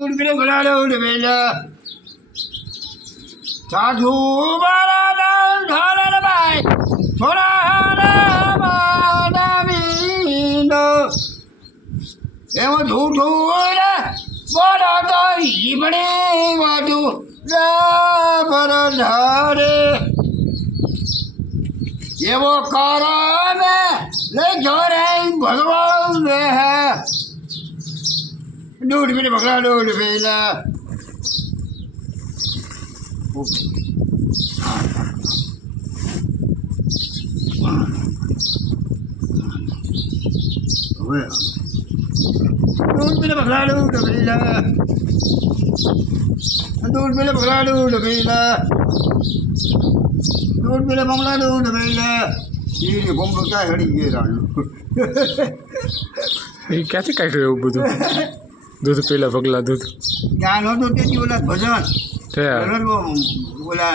ઉડબીને ભલાડો ઉડબેલા સાધુ બાળા ધારા ભાઈ થોડા માનવીનો એવો જૂઠું રે બોલો તો ઈમણી વધુ રાબર ધારે એવો કરો ને લે જોરે ભગવાન રે દૂધ પીને પકડા દૂધ પેલા દૂધ પીને પકડા દૂધ પેલા દૂધ પીને પકડા દૂધ પેલા દૂધ પીને પકડા દૂધ પેલા એ બોમ્બો ક્યાં હડી ગયા એ ક્યાંથી કાઢ્યું એવું બધું દૂધ પેલા પગલા દૂધ જ્ઞાન હતું તેથી ઓલા ભજન તે ઓલા